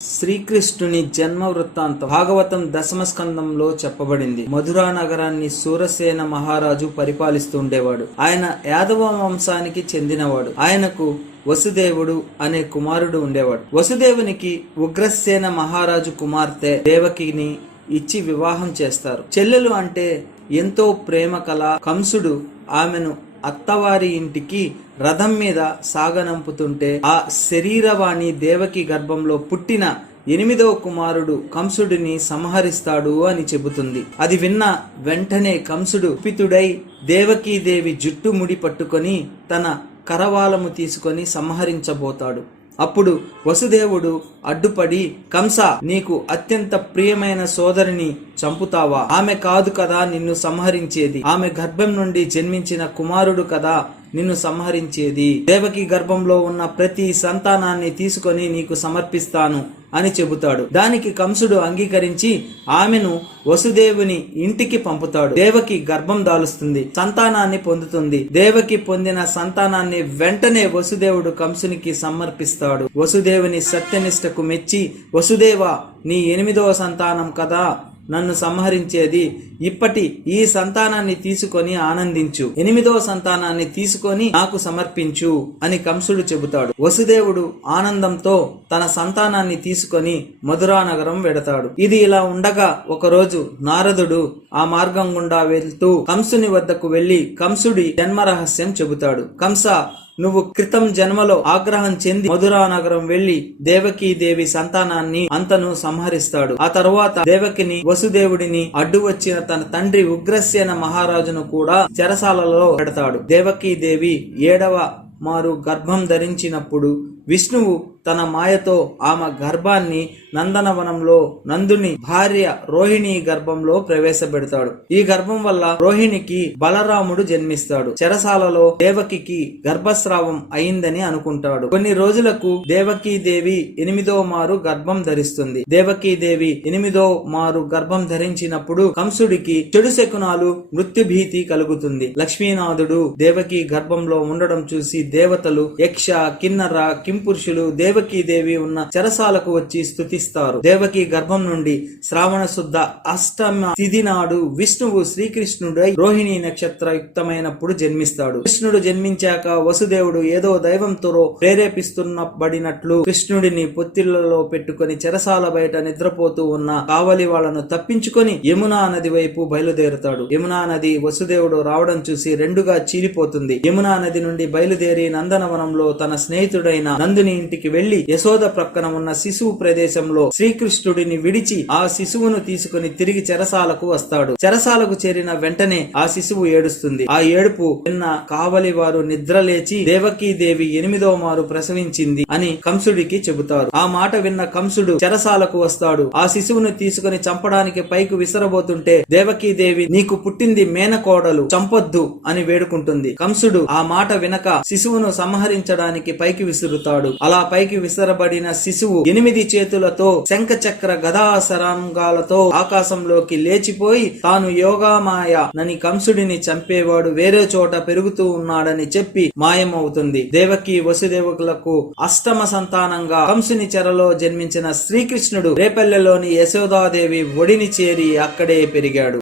శ్రీకృష్ణుని జన్మ వృత్తాంతం భాగవతం దశమ స్కందంలో చెప్పబడింది. మధురా నగరాన్ని శూరసేన మహారాజు పరిపాలిస్తుండేవాడు. ఆయన యాదవ వంశానికి చెందినవాడు. ఆయనకు వసుదేవుడు అనే కుమారుడు ఉండేవాడు. వసుదేవునికి ఉగ్రసేన మహారాజు కుమార్తె దేవకిని ఇచ్చి వివాహం చేస్తారు. చెల్లెలు అంటే ఎంతో ప్రేమ కల కంసుడు ఆమెను అత్తవారి ఇంటికి రథం మీద సాగనంపుతుంటే ఆ శరీరవాణి దేవకి గర్భంలో పుట్టిన 8వ కుమారుడు కంసుడిని సంహరిస్తాడు అని చెబుతుంది. అది విన్న వెంటనే కంసుడు కుపితుడై దేవకీదేవి జుట్టు ముడి పట్టుకొని తన కరవాలము తీసుకొని సంహరించబోతాడు. అప్పుడు వసుదేవుడు అడ్డుపడి, కంస, నీకు అత్యంత ప్రియమైన సోదరిని చంపుతావా? ఆమె కాదు కదా నిన్ను సంహరించేది. ఆమె గర్భం నుండి జన్మించిన కుమారుడు కదా నిన్ను సంహరించేది. దేవకి గర్భంలో ఉన్న ప్రతి సంతానాన్ని తీసుకొని నీకు సమర్పిస్తాను అని చెబుతాడు. దానికి కంసుడు అంగీకరించి ఆమెను వసుదేవుని ఇంటికి పంపుతాడు. దేవకి గర్భం దాలుస్తుంది, సంతానాన్ని పొందుతుంది. దేవకి పొందిన సంతానాన్ని వెంటనే వసుదేవుడు కంసునికి సమర్పిస్తాడు. వసుదేవుని సత్యనిష్టకు మెచ్చి, వసుదేవ, నీ 8వ సంతానం కదా నన్ను సంహరించేది. ఇప్పటి ఈ సంతానాన్ని తీసుకొని ఆనందించు. 8వ సంతానాన్ని తీసుకొని నాకు సమర్పించు అని కంసుడు చెబుతాడు. వసుదేవుడు ఆనందంతో తన సంతానాన్ని తీసుకొని మధురా నగరం వెడతాడు. ఇది ఇలా ఉండగా ఒకరోజు నారదుడు ఆ మార్గం గుండా వెళ్తూ కంసుని వద్దకు వెళ్లి కంసుడి జన్మ రహస్యం చెబుతాడు. కంస, నువ్వు క్రితం జన్మలో ఆగ్రహం చెంది మధురా నగరం వెళ్లి దేవకీదేవి సంతానాన్ని అంతను సంహరిస్తాడు. ఆ తరువాత దేవకిని, వసుదేవుడిని అడ్డు వచ్చిన తన తండ్రి ఉగ్రసేన మహారాజును కూడా చెరసాలలో పెడతాడు. దేవకీదేవి 7వ మారు గర్భం ధరించినప్పుడు విష్ణువు తన మాయతో ఆమె గర్భాన్ని నందనవనంలో నందుని భార్య రోహిణి గర్భంలో ప్రవేశపెడతాడు. ఈ గర్భం వల్ల రోహిణికి బలరాముడు జన్మిస్తాడు. చెరసాలలో దేవకికి గర్భస్రావం అయిందని అనుకుంటాడు. కొన్ని రోజులకు దేవకీదేవి 8వ మారు గర్భం ధరిస్తుంది. దేవకీదేవి 8వ మారు గర్భం ధరించినప్పుడు కంసుడికి చెడు శకునాలు, మృత్యుభీతి కలుగుతుంది. లక్ష్మీనాథుడు దేవకి గర్భంలో ఉండడం చూసి దేవతలు, యక్ష, కిన్నర, కింపురుషులు దేవకీదేవి ఉన్న చెరసాలకు వచ్చి స్తుతిస్తారు. దేవకి గర్భం నుండి శ్రావణ శుద్ధ అష్టమ తిథి నాడు విష్ణువు శ్రీకృష్ణుడై రోహిణి నక్షత్ర యుక్తమైనప్పుడు జన్మిస్తాడు. కృష్ణుడు జన్మించాక వసుదేవుడు ఏదో దైవంతో ప్రేరేపిస్తున్నబడినట్లు కృష్ణుడిని పొత్తిళ్లలో పెట్టుకుని చెరసాల బయట నిద్రపోతూ ఉన్న కావలి వాళ్లను తప్పించుకొని యమునా నది వైపు బయలుదేరుతాడు. యమునా నది వసుదేవుడు రావడం చూసి రెండుగా చీలిపోతుంది. యమునా నది నుండి బయలుదేరి నందనవనంలో తన స్నేహితుడైన నందుని ఇంటికి వెళ్లి యశోద ప్రక్కన ఉన్న శిశువు ప్రదేశంలో శ్రీకృష్ణుడిని విడిచి ఆ శిశువును తీసుకుని తిరిగి చెరసాలకు వస్తాడు. చెరసాలకు చేరిన వెంటనే ఆ శిశువు ఏడుస్తుంది. ఆ ఏడుపు విన్న కావలి వారు నిద్రలేచి దేవకీదేవి 8వ మారు ప్రసవించింది అని కంసుడికి చెబుతారు. ఆ మాట విన్న కంసుడు చెరసాలకు వస్తాడు. ఆ శిశువును తీసుకుని చంపడానికి పైకి విసరబోతుంటే దేవకీదేవి, నీకు పుట్టింది మేనకోడలు, చంపొద్దు అని వేడుకుంటుంది. కంసుడు ఆ మాట వినక శిశువును సంహరించడానికి పైకి విసురుతాడు. అలా పైకి విసరబడిన శిశువు 8 చేతులతో శంఖ చక్ర గదా సరంగాలతో ఆకాశంలోకి లేచిపోయి తాను యోగామాయ నని కంసుడిని చంపేవాడు వేరే చోట పెరుగుతూ ఉన్నాడని చెప్పి మాయమవుతుంది. దేవకి వసుదేవులకు అష్టమ సంతానంగా కంసుని చెరలో జన్మించిన శ్రీకృష్ణుడు రేపల్లెలోని యశోదాదేవి ఒడిని చేరి అక్కడే పెరిగాడు.